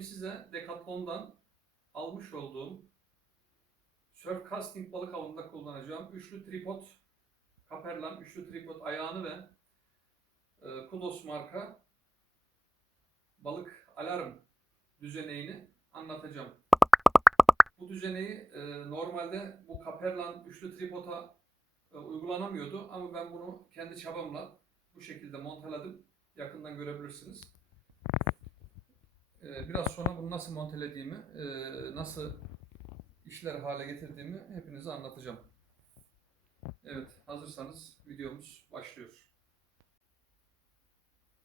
Bugün size Decathlon'dan almış olduğum surf casting balık avında kullanacağım üçlü tripod, Kaperlan üçlü tripod ayağını ve e, Kudos marka balık alarm düzeneğini anlatacağım. Bu düzeneği e, normalde bu Kaperlan üçlü tripoda e, uygulanamıyordu ama ben bunu kendi çabamla bu şekilde montaladım. Yakından görebilirsiniz. Ee, Biraz sonra bunu nasıl montelediğimi, e, nasıl işler hale getirdiğimi hepinize anlatacağım. Evet, hazırsanız videomuz başlıyor.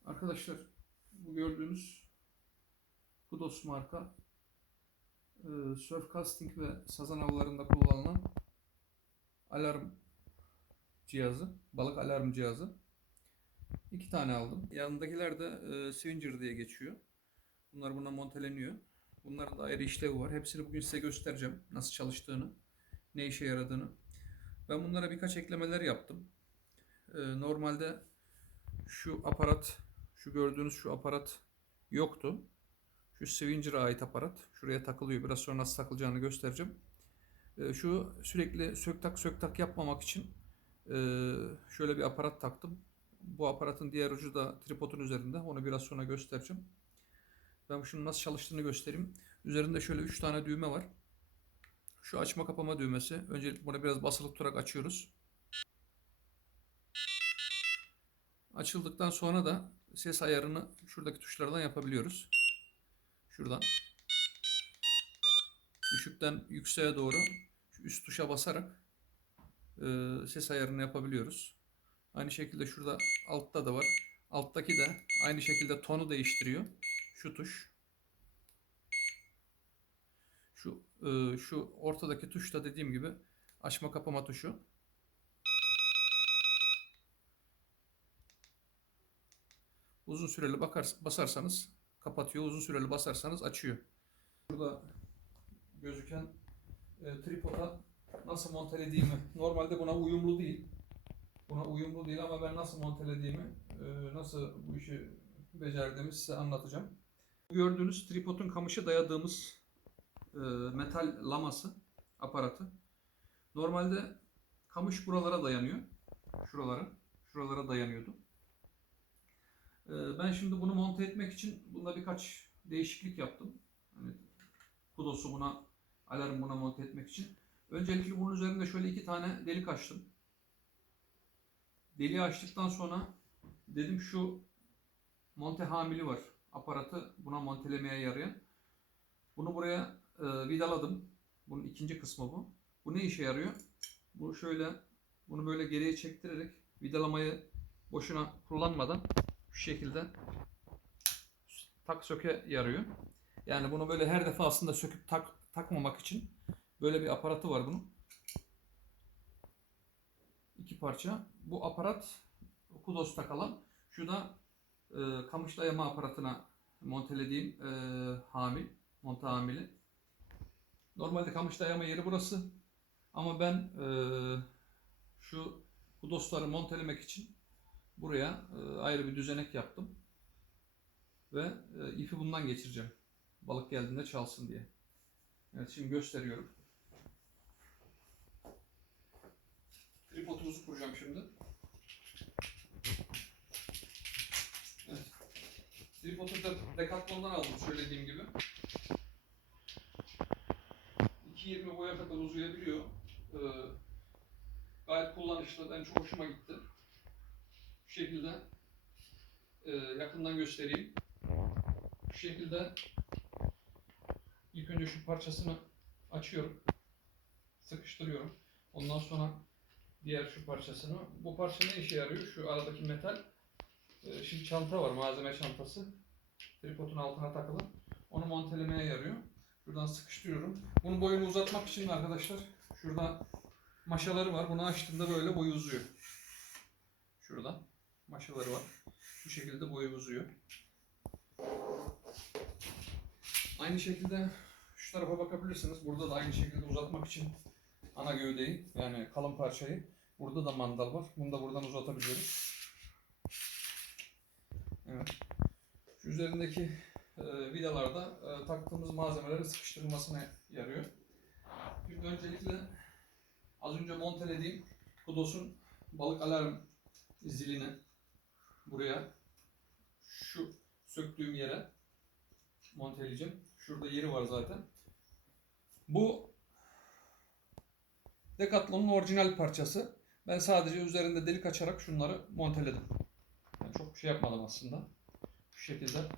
Arkadaşlar, bu gördüğünüz Kudos marka e, surf casting ve sazan avlarında kullanılan alarm cihazı, balık alarm cihazı. İki tane aldım. Yanındakiler de e, Swinger diye geçiyor. Bunlar buna monteleniyor. Bunların da ayrı işlevi var. Hepsini bugün size göstereceğim. Nasıl çalıştığını, ne işe yaradığını. Ben bunlara birkaç eklemeler yaptım. Ee, normalde şu aparat, şu gördüğünüz şu aparat yoktu. Şu Swinger'a ait aparat. Şuraya takılıyor. Biraz sonra nasıl takılacağını göstereceğim. Ee, şu sürekli sök tak sök tak yapmamak için e, şöyle bir aparat taktım. Bu aparatın diğer ucu da tripodun üzerinde. Onu biraz sonra göstereceğim. Ben şunun nasıl çalıştığını göstereyim. Üzerinde şöyle 3 tane düğme var. Şu açma kapama düğmesi. Öncelikle bunu biraz basılı tutarak açıyoruz. Açıldıktan sonra da ses ayarını şuradaki tuşlardan yapabiliyoruz. Şuradan. Düşükten yükseğe doğru üst tuşa basarak e, ses ayarını yapabiliyoruz. Aynı şekilde şurada altta da var. Alttaki de aynı şekilde tonu değiştiriyor şu tuş. Şu e, şu ortadaki tuş da dediğim gibi açma kapama tuşu. Uzun süreli bakar, basarsanız kapatıyor. Uzun süreli basarsanız açıyor. Burada gözüken e, tripoda nasıl montelediğimi normalde buna uyumlu değil. Buna uyumlu değil ama ben nasıl montelediğimi, e, nasıl bu işi becerdiğimi size anlatacağım. Gördüğünüz tripodun kamışı dayadığımız e, metal laması aparatı. Normalde kamış buralara dayanıyor. Şuralara. Şuralara dayanıyordu. E, ben şimdi bunu monte etmek için bunda birkaç değişiklik yaptım. Hani kudosu buna, alarm buna monte etmek için. Öncelikle bunun üzerinde şöyle iki tane delik açtım. Deliği açtıktan sonra dedim şu monte hamili var aparatı buna montelemeye yarayan. Bunu buraya e, vidaladım. Bunun ikinci kısmı bu. Bu ne işe yarıyor? Bu şöyle bunu böyle geriye çektirerek vidalamayı boşuna kullanmadan şu şekilde tak söke yarıyor. Yani bunu böyle her defasında söküp tak takmamak için böyle bir aparatı var bunun. İki parça. Bu aparat kudos takalan. Şu da e, kamış dayama aparatına montelediğim e, hamil, monta hamili. Normalde kamış dayama yeri burası. Ama ben e, şu bu dostları montelemek için buraya e, ayrı bir düzenek yaptım. Ve e, ipi bundan geçireceğim. Balık geldiğinde çalsın diye. Evet şimdi gösteriyorum. Tripodumuzu kuracağım şimdi. Tripodu da Decathlon'dan aldım söylediğim gibi. 2.20 boya kadar uzayabiliyor. Ee, gayet kullanışlı. Ben çok hoşuma gitti. Şu şekilde e, yakından göstereyim. Şu şekilde ilk önce şu parçasını açıyorum. Sıkıştırıyorum. Ondan sonra diğer şu parçasını. Bu parça ne işe yarıyor? Şu aradaki metal Şimdi çanta var, malzeme çantası. Tripodun altına takılı. Onu montelemeye yarıyor. Şuradan sıkıştırıyorum. Bunun boyunu uzatmak için arkadaşlar şurada maşaları var. Bunu açtığımda böyle boyu uzuyor. Şurada maşaları var. Bu şekilde boyu uzuyor. Aynı şekilde şu tarafa bakabilirsiniz. Burada da aynı şekilde uzatmak için ana gövdeyi yani kalın parçayı. Burada da mandal var. Bunu da buradan uzatabiliyoruz. Evet. Şu üzerindeki e, vidalarda e, taktığımız malzemelerin sıkıştırılmasına yarıyor. Şimdi öncelikle az önce montelediğim Kudos'un balık alarm zilini buraya şu söktüğüm yere monteleyeceğim. Şurada yeri var zaten. Bu Decathlon'un orijinal parçası. Ben sadece üzerinde delik açarak şunları monteledim. Yani çok bir şey yapmadım aslında. Şu şekilde.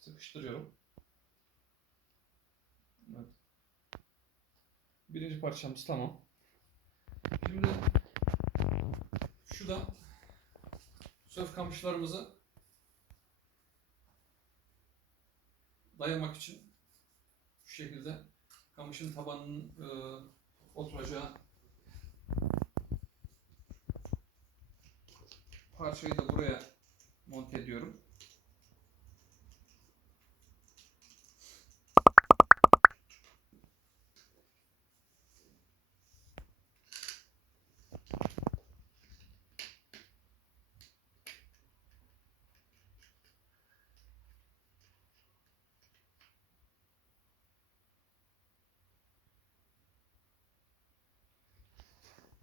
Sıkıştırıyorum. Evet. Birinci parçamız tamam. Şimdi şu da sörf kamışlarımızı dayamak için şu şekilde kamışın tabanının e, oturacağı parçayı da buraya monte ediyorum.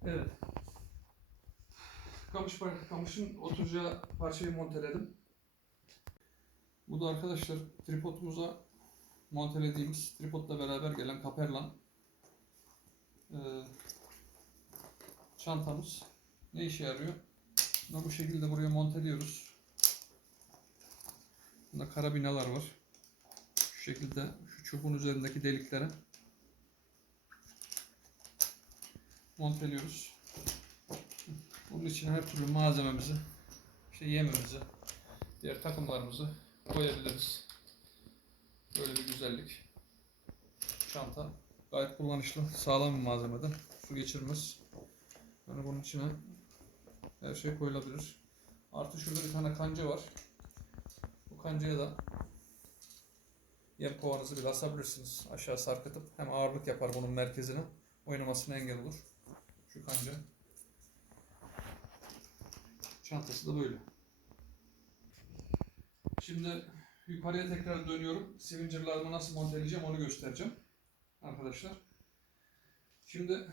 Evet. Kamış kamışın oturacağı parçayı monteledim. Bu da arkadaşlar tripodumuza montelediğimiz tripodla beraber gelen Kaperlan eee, çantamız. Ne işe yarıyor? Bunu bu şekilde buraya monteliyoruz. Bunda karabinalar var. Şu şekilde şu çubuğun üzerindeki deliklere monteliyoruz. Bunun için her türlü malzememizi, işte yemimizi, diğer takımlarımızı koyabiliriz. Böyle bir güzellik. Çanta gayet kullanışlı, sağlam bir malzemeden. Su geçirmez. Yani bunun içine her şey koyulabilir. Artı şurada bir tane kanca var. Bu kancaya da yem kovanızı bile asabilirsiniz. Aşağı sarkıtıp hem ağırlık yapar bunun merkezine. Oynamasına engel olur. Şu kanca. Çantası da böyle. Şimdi yukarıya tekrar dönüyorum. Sivincerlarımı nasıl monteleyeceğim onu göstereceğim. Arkadaşlar. Şimdi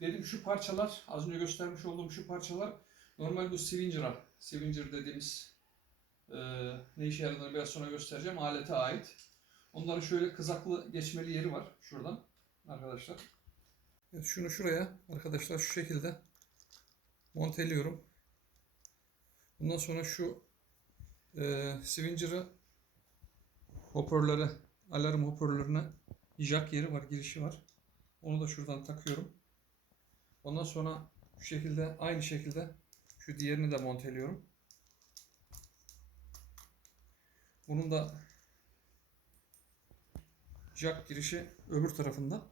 dedim şu parçalar, az önce göstermiş olduğum şu parçalar normal bu Sivinger'a, Sivinger dediğimiz e, ne işe yaradığını biraz sonra göstereceğim. Alete ait. Onların şöyle kızaklı geçmeli yeri var şuradan arkadaşlar. Evet, şunu şuraya arkadaşlar şu şekilde monteliyorum. Bundan sonra şu e, Svinger'ı hoparlörü, alarm hoparlörüne jack yeri var, girişi var. Onu da şuradan takıyorum. Ondan sonra şu şekilde aynı şekilde şu diğerini de monteliyorum. Bunun da jack girişi öbür tarafında.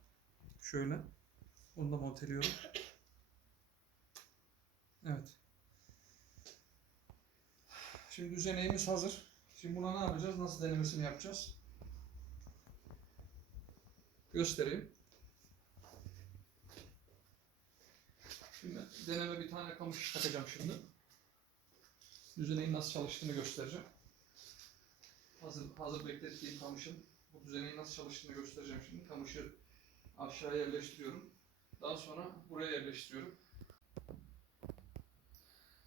Şöyle. Onu da monteliyorum. Evet. Şimdi düzeneğimiz hazır. Şimdi buna ne yapacağız? Nasıl denemesini yapacağız? Göstereyim. Şimdi deneme bir tane kamış takacağım şimdi. Düzeneğin nasıl çalıştığını göstereceğim. Hazır, hazır beklettiğim kamışın bu düzeneğin nasıl çalıştığını göstereceğim şimdi. Kamışı aşağıya yerleştiriyorum. Daha sonra buraya yerleştiriyorum.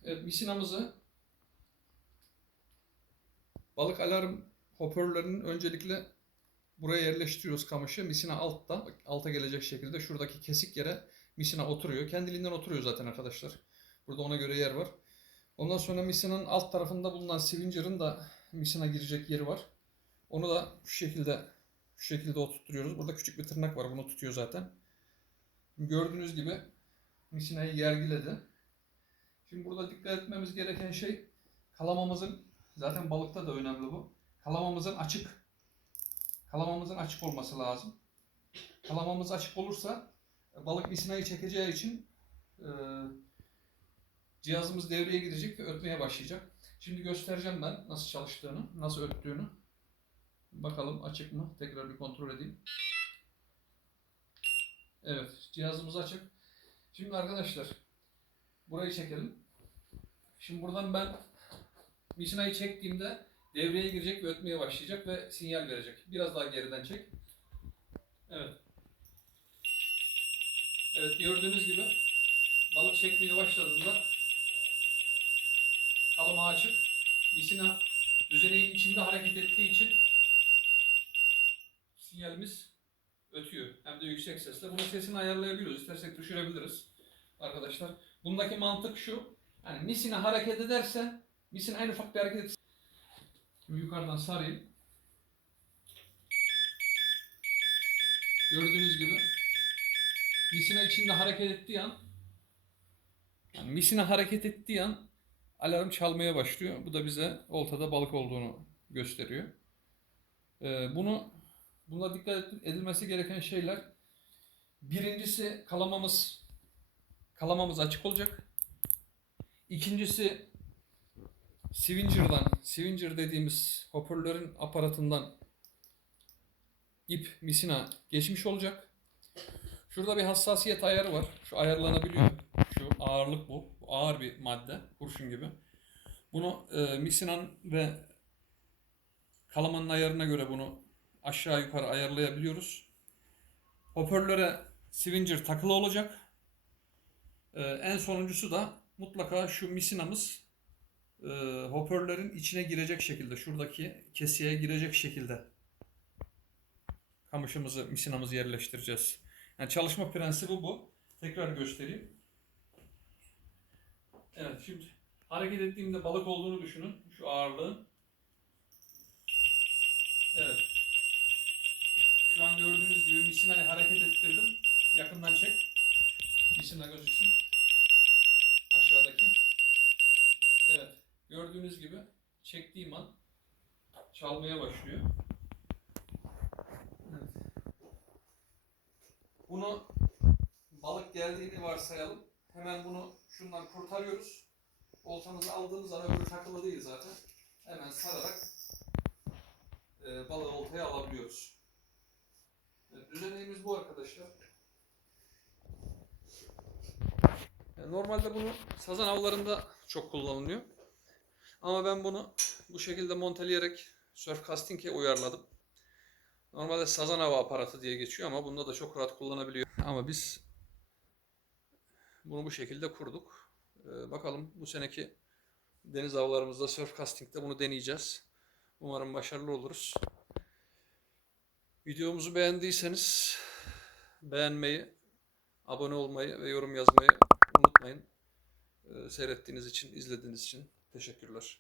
Evet, misinamızı balık alarm hoparlörlerinin öncelikle buraya yerleştiriyoruz kamışı. Misina altta, alta gelecek şekilde şuradaki kesik yere misina oturuyor. Kendiliğinden oturuyor zaten arkadaşlar. Burada ona göre yer var. Ondan sonra misinanın alt tarafında bulunan Sivinger'ın da misina girecek yeri var. Onu da şu şekilde şu şekilde oturtuyoruz. Burada küçük bir tırnak var. Bunu tutuyor zaten. Gördüğünüz gibi misinayı gergiledi. Şimdi burada dikkat etmemiz gereken şey kalamamızın zaten balıkta da önemli bu. Kalamamızın açık. Kalamamızın açık olması lazım. Kalamamız açık olursa e, balık misinayı çekeceği için e, cihazımız devreye girecek ve ötmeye başlayacak. Şimdi göstereceğim ben nasıl çalıştığını, nasıl öttüğünü. Bakalım açık mı? Tekrar bir kontrol edeyim. Evet, cihazımız açık. Şimdi arkadaşlar, burayı çekelim. Şimdi buradan ben misinayı çektiğimde devreye girecek ve ötmeye başlayacak ve sinyal verecek. Biraz daha geriden çek. Evet. Evet gördüğünüz gibi balık çekmeye başladığında kalama açık. Misina düzeneğin içinde hareket ettiği için sinyalimiz ötüyor. Hem de yüksek sesle. Bunun sesini ayarlayabiliyoruz. İstersek düşürebiliriz. Arkadaşlar. Bundaki mantık şu. Yani misina hareket ederse misina en ufak bir hareket etse Şimdi yukarıdan sarayım. Gördüğünüz gibi misina içinde hareket ettiği an yani misina hareket ettiği an alarm çalmaya başlıyor. Bu da bize oltada balık olduğunu gösteriyor. Ee, bunu buna dikkat edilmesi gereken şeyler birincisi kalamamız kalamamız açık olacak. İkincisi Swinger'dan, Swinger dediğimiz hoparlörün aparatından ip misina geçmiş olacak. Şurada bir hassasiyet ayarı var. Şu ayarlanabiliyor. Şu ağırlık bu. bu ağır bir madde. Kurşun gibi. Bunu e, misinan ve kalamanın ayarına göre bunu aşağı yukarı ayarlayabiliyoruz. Hoparlöre Swinger takılı olacak. E, en sonuncusu da mutlaka şu misinamız e, hoparlörün içine girecek şekilde, şuradaki kesiye girecek şekilde kamışımızı, misinamızı yerleştireceğiz. Yani çalışma prensibi bu. Tekrar göstereyim. Evet şimdi hareket ettiğimde balık olduğunu düşünün. Şu ağırlığın. Evet. Şu an gördüğünüz gibi misinayı hareket ettirdim. Yakından çek. Misina gözüksün. Aşağıdaki. Evet. Gördüğünüz gibi çektiğim an çalmaya başlıyor. Bunu balık geldiğini varsayalım. Hemen bunu şundan kurtarıyoruz. Oltamızı aldığımız zaman öbürü takılı değil zaten. Hemen sararak e, balığı oltaya alabiliyoruz. Evet, düzeneğimiz bu arkadaşlar. Normalde bunu sazan avlarında çok kullanılıyor. Ama ben bunu bu şekilde monteleyerek surf casting'e uyarladım. Normalde sazan hava aparatı diye geçiyor ama bunda da çok rahat kullanabiliyor. Ama biz bunu bu şekilde kurduk. Ee, bakalım bu seneki deniz avlarımızda surf casting'de bunu deneyeceğiz. Umarım başarılı oluruz. Videomuzu beğendiyseniz beğenmeyi, abone olmayı ve yorum yazmayı unutmayın. Ee, seyrettiğiniz için, izlediğiniz için teşekkürler.